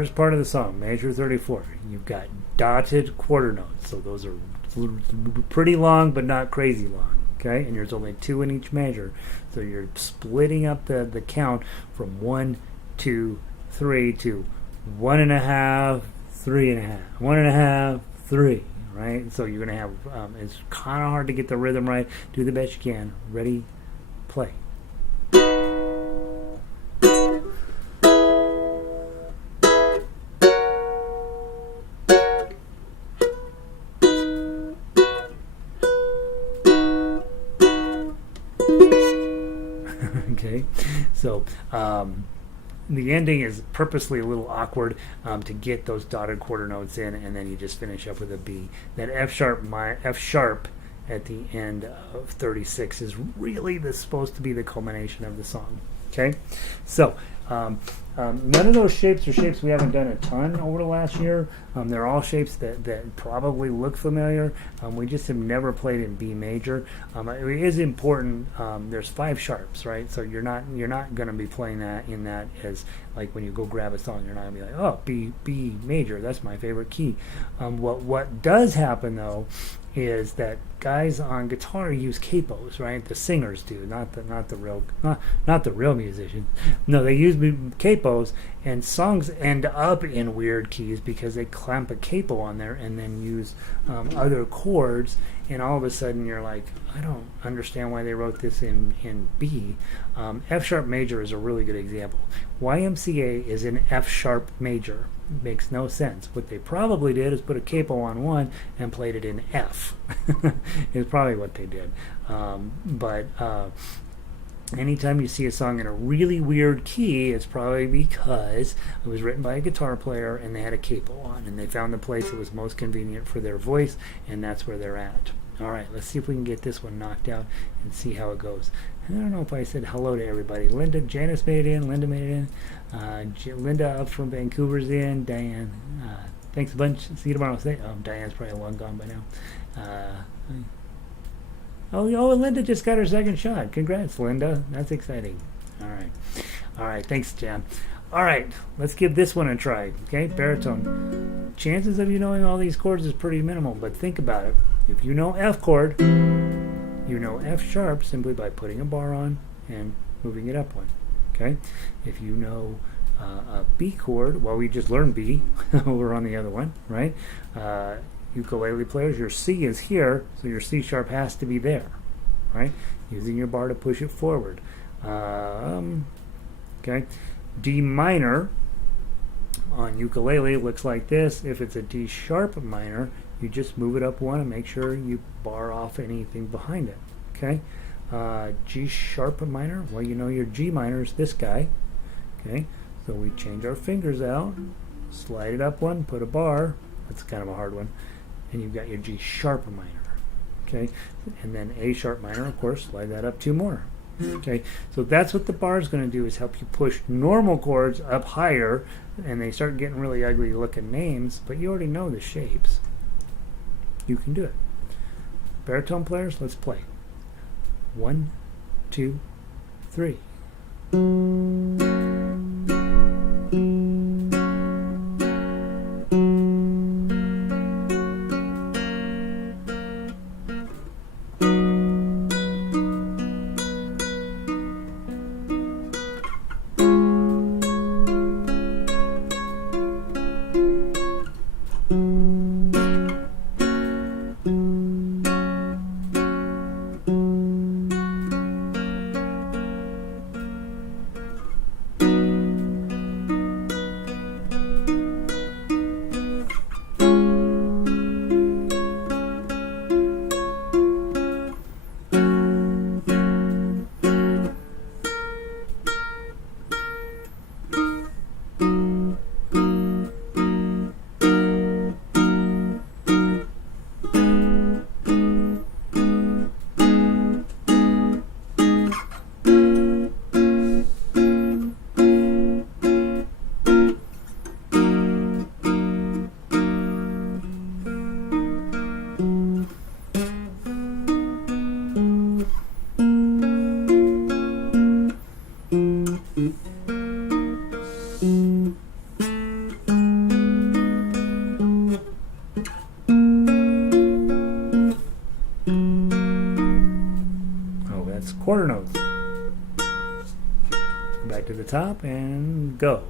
hardest part of the song, measure 34. You've got dotted quarter notes, so those are pretty long but not crazy long. Okay, and there's only 2 in each measure, so you're splitting up the count from 1, 2, 3 to 1.5, 3.5, 1.5, 3. Right, so you're gonna have. It's kind of hard to get the rhythm right. Do the best you can. Ready, play. Okay, so the ending is purposely a little awkward to get those dotted quarter notes in, and then you just finish up with a B. That F sharp at the end of 36 is really supposed to be the culmination of the song. Okay, so none of those shapes are shapes we haven't done a ton over the last year. They're all shapes that probably look familiar. We just have never played in B major. It is important. There's 5 sharps, right? So you're not going to be playing that in that as like when you go grab a song. You're not going to be like, oh, B major. That's my favorite key. What does happen though is that guys on guitar use capos, right? The singers do, not the real musicians. No, they use capos, and songs end up in weird keys because they clamp a capo on there and then use other chords, and all of a sudden you're like, I don't understand why they wrote this in B. F sharp major is a really good example. YMCA is in F sharp major. Makes no sense. What they probably did is put a capo on one and played it in F. Is probably what they did. But anytime you see a song in a really weird key, it's probably because it was written by a guitar player and they had a capo on, and they found the place that was most convenient for their voice, and that's where they're at. All right, let's see if we can get this one knocked out and see how it goes. I don't know if I said hello to everybody. Janice made it in. Linda made it in. Linda up from Vancouver's in. Diane, thanks a bunch. See you tomorrow. Diane's probably long gone by now. Oh, Linda just got her second shot. Congrats, Linda. That's exciting. All right. Thanks, Jan. All right, let's give this one a try. Okay, baritone. Chances of you knowing all these chords is pretty minimal, but think about it. If you know F chord, you know F sharp simply by putting a bar on and moving it up one. Okay, if you know a B chord, well, we just learned B. We're on the other one, right? Ukulele players, your C is here, so your C sharp has to be there, right? Using your bar to push it forward. Okay, D minor on ukulele looks like this. If it's a D sharp minor, you just move it up one and make sure you bar off anything behind it. Okay, G sharp minor, well, you know your G minor is this guy. Okay, so we change our fingers out, slide it up one, put a bar. That's kind of a hard one, and you've got your G sharp minor. Okay, and then A sharp minor, of course, slide that up 2 more. Okay, so that's what the bar is going to do, is help you push normal chords up higher, and they start getting really ugly looking names, but you already know the shapes. You can do it. Baritone players, let's play. 1, 2, 3. back to the top and go.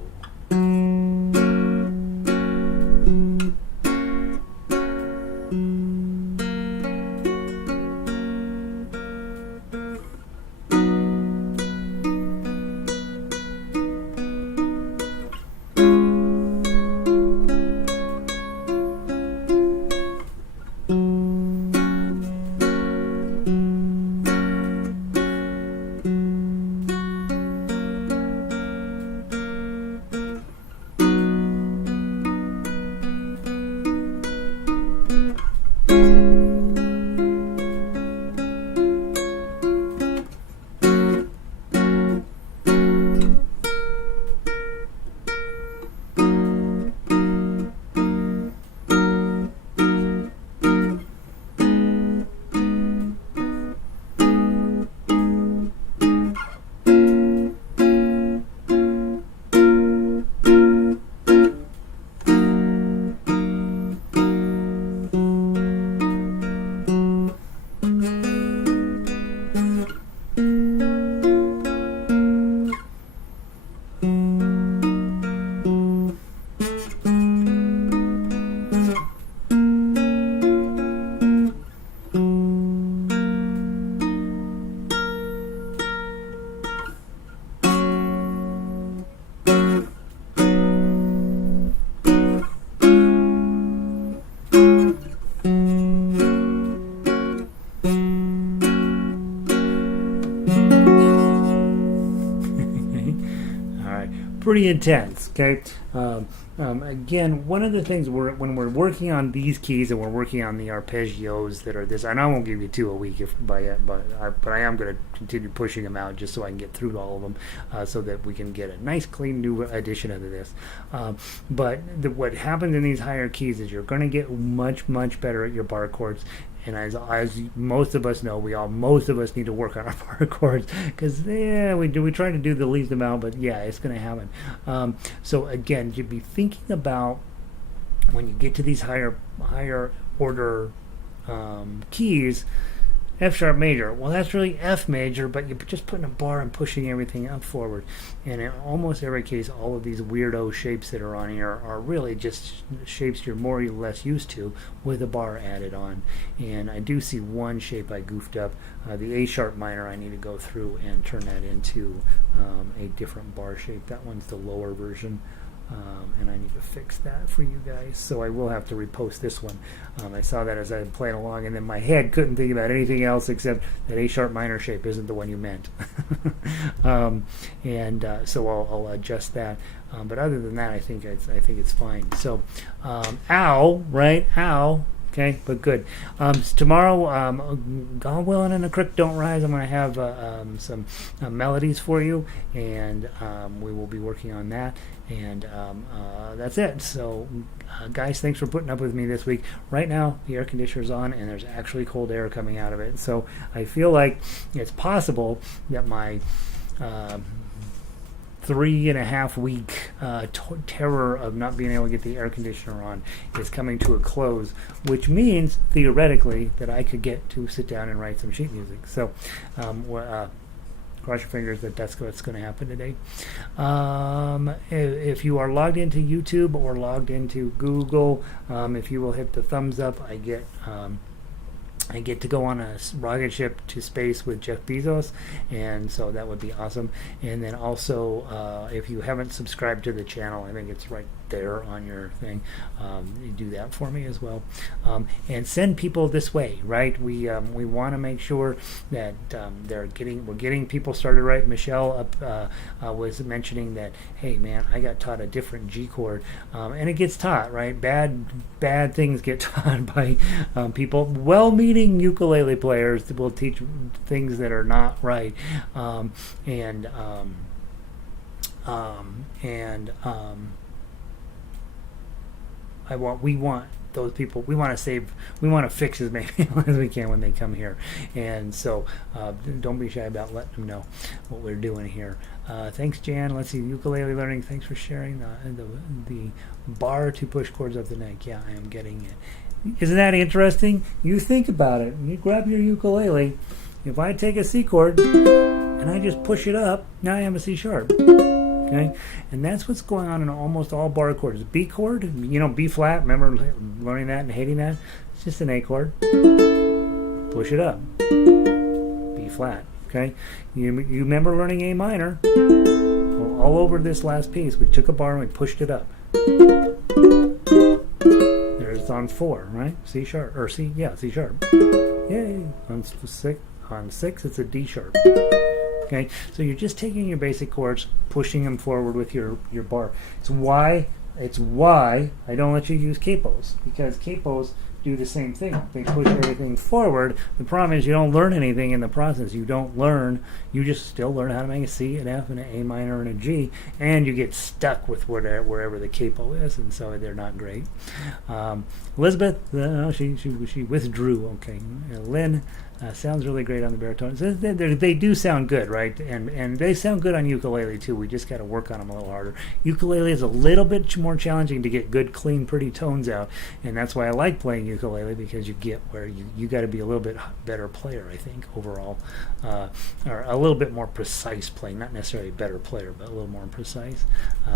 Pretty intense, okay? Again, one of the things when we're working on these keys and we're working on the arpeggios that are this, and I won't give you 2 a week but I am going to continue pushing them out just so I can get through all of them, so that we can get a nice, clean new edition of this. But what happens in these higher keys is you're going to get much, much better at your bar chords. And as most of us know, most of us need to work on our bar chords, because we try to do the least amount, but yeah, it's going to happen. So again, you'd be thinking about when you get to these higher order keys. F sharp major. Well, that's really F major, but you're just putting a bar and pushing everything up forward. And in almost every case, all of these weirdo shapes that are on here are really just shapes you're more or less used to with a bar added on. And I do see one shape I goofed up. The A sharp minor, I need to go through and turn that into a different bar shape. That one's the lower version. And I need to fix that for you guys, so I will have to repost this one. I saw that as I was playing along, and then my head couldn't think about anything else except that A sharp minor shape isn't the one you meant. So I'll adjust that. But other than that, I think it's fine. So, ow, right? Ow. Okay, but good. Tomorrow, God willing and a creek don't rise, I'm going to have some melodies for you, and we will be working on that. And that's it. So, guys, thanks for putting up with me this week. Right now, the air conditioner's on, and there's actually cold air coming out of it. So I feel like it's possible that my 3.5 week terror of not being able to get the air conditioner on is coming to a close, which means theoretically that I could get to sit down and write some sheet music. So cross your fingers that that's what's going to happen today. If you are logged into YouTube or logged into Google, if you will hit the thumbs up, I get to go on a rocket ship to space with Jeff Bezos, and so that would be awesome. And then also, if you haven't subscribed to the channel, I think it's right there on your thing. You do that for me as well, and send people this way. Right? We want to make sure that we're getting people started right. Michelle was mentioning that, hey man, I got taught a different G chord, and it gets taught right. Bad things get taught by people. Well-meaning ukulele players will teach things that are not right, we want those people. We want to fix as many people as we can when they come here, and so don't be shy about letting them know what we're doing here. Thanks, Jan. Let's see, ukulele learning. Thanks for sharing the bar to push chords up the neck. Yeah, I am getting it. Isn't that interesting? You think about it. You grab your ukulele. If I take a C chord and I just push it up, now I have a C sharp. Okay, and that's what's going on in almost all bar chords. B chord, B flat, remember learning that and hating that? It's just an A chord. Push it up. B flat. Okay, you remember learning A minor? Well, all over this last piece, we took a bar and we pushed it up. There's on 4, right? C sharp, or C sharp. Yay! On 6, it's a D sharp. Okay, so you're just taking your basic chords, pushing them forward with your bar. It's why I don't let you use capos, because capos do the same thing. They push everything forward. The problem is you don't learn anything in the process. You just still learn how to make a C, an F, and an A minor, and a G, and you get stuck with wherever the capo is, and so they're not great. Elizabeth, she withdrew. Okay, Lynn, sounds really great on the baritone. So they do sound good, right? And they sound good on ukulele too. We just got to work on them a little harder. Ukulele is a little bit more challenging to get good, clean, pretty tones out, and that's why I like playing ukulele, because you get where you got to be a little bit better player, I think, overall, or a little bit more precise playing, not necessarily a better player, but a little more precise.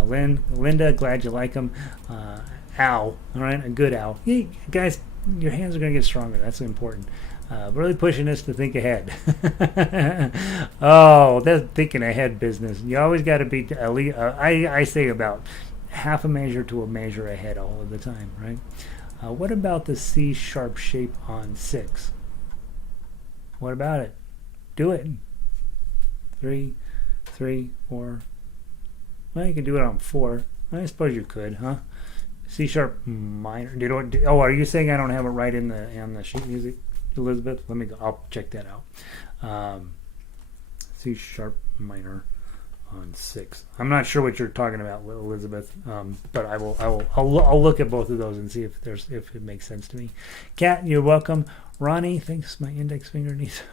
Linda, glad you like them. Ow, all right, a good ow. Hey, guys, your hands are going to get stronger. That's important. Really pushing us to think ahead. Oh, that's thinking ahead business. You always got to be, at least, I say about half a measure to a measure ahead all of the time, right? What about the C sharp shape on 6? What about it? Do it. 3, 3, 4. Well, you can do it on 4. I suppose you could, huh? C sharp minor. Are you saying I don't have it right on the sheet music, Elizabeth? Let me go. I'll check that out. C sharp minor on 6. I'm not sure what you're talking about, Elizabeth, but I'll look at both of those and see if it makes sense to me. Kat, you're welcome. Ronnie, thanks. My index finger needs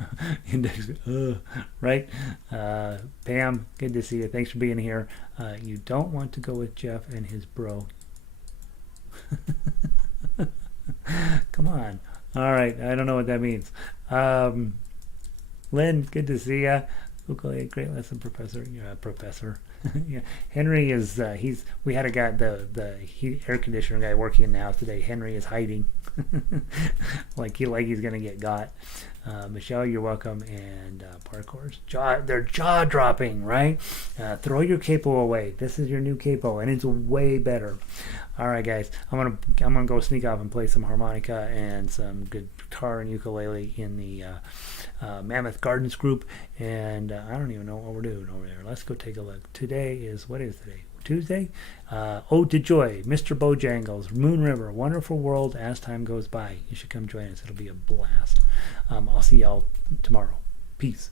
right. Pam, good to see you. Thanks for being here. You don't want to go with Jeff and his bro. Come on. All right, I don't know what that means. Lynn, good to see ya. Ukulele, great lesson, Professor. Professor. Yeah. Henry is. We had a guy, the air conditioner guy working in the house today. Henry is hiding, like he's gonna get got. Michelle, you're welcome, and parkours. They're jaw dropping, right? Throw your capo away. This is your new capo, and it's way better. All right, guys, I'm gonna go sneak off and play some harmonica and some guitar and ukulele in the Mammoth Gardens group, and I don't even know what we're doing over there. Let's go take a look. What is today? Tuesday? Ode to Joy, Mr. Bojangles, Moon River, Wonderful World, As Time Goes By. You should come join us. It'll be a blast. I'll see y'all tomorrow. Peace.